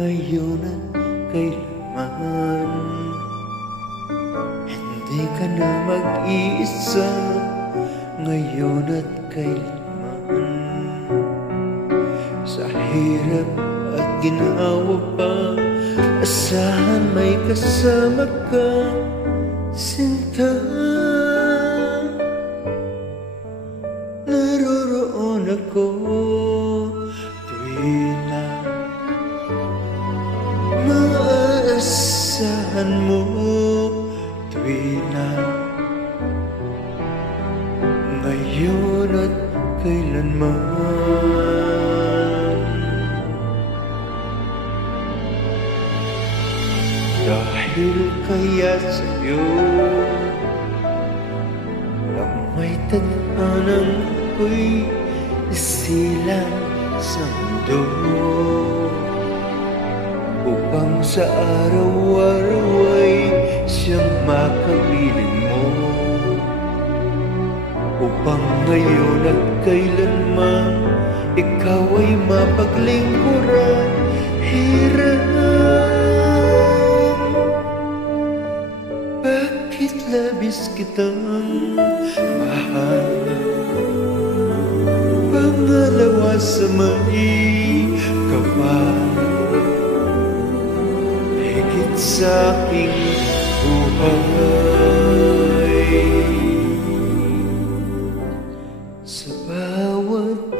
ngayon at kailanman. Hindi ka na mag-iisa ngayon at kailanman. Sa hirap at ginawa pa, asahan may kasama ka, sinta. Naroroon ako tuwing na maaasahan mo, tuwing na ngayon at kailanman. Dahil kaya sa'yo ang may tadhanang ako'y isilang sa mundo, upang sa araw-araw ay siyang makapiling mo, upang ngayon at kailanman ikaw ay mapaglingkuran. Hirap, bakit labis kitang mahal? Pangalawa sa may kapal, higit sa aking buhay. Sa bawat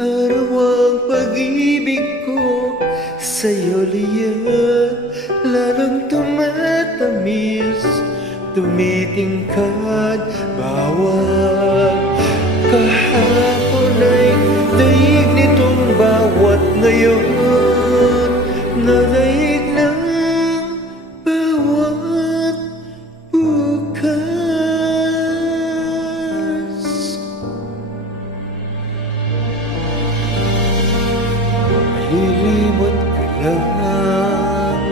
araw ang pag-ibig ko sa'yo liyan, lalong tumatamis, tumitingkad. Bawat kahapon ay daig nitong bawat ngayon, nadaig ng bawat bukas. Malilimot ka lang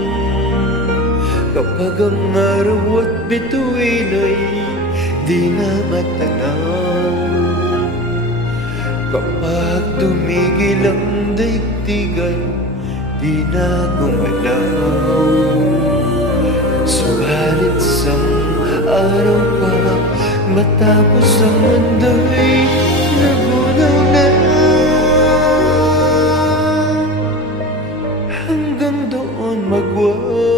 kapag ang araw at bituin ay di na matanaw, kapag tumigil ang daigdigan di na gumalaw. Subalit isang araw pa matapos ang mundo'y nagunaw na, hanggang doon magwawakas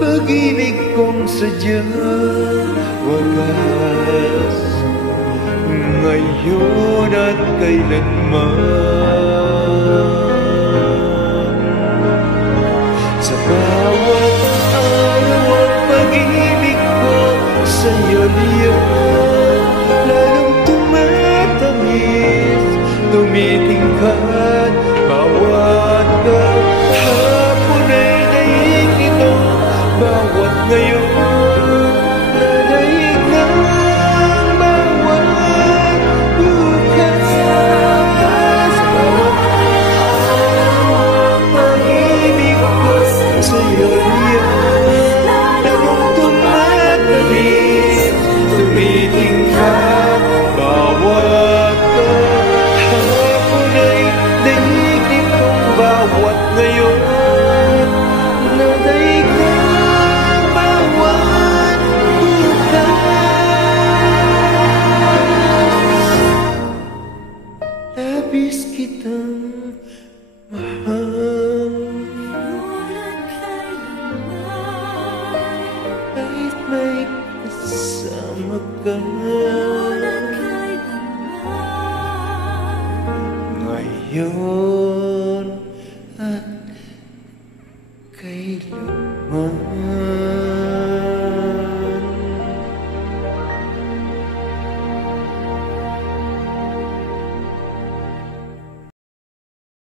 pag-ibig kong sadyang wagas, ngayon at kailanman. Sa bawat araw ang pag-ibig ko sa'yo liyan, lalong tumatamis, tumitingkad. Bawat kahapon ay daig nito, bawat ngayon nadaig ng bawat bukas. Sa bawat araw ang pag-ibig ko sa'yo liyan, lalong tumatamis, tumitingkad. Bawat kahapon ay daig nitong bawat ngayon, nadaig ng bawat bukas. Labis kitang mahal, kahit may kasama ka, ngayon at kailanman.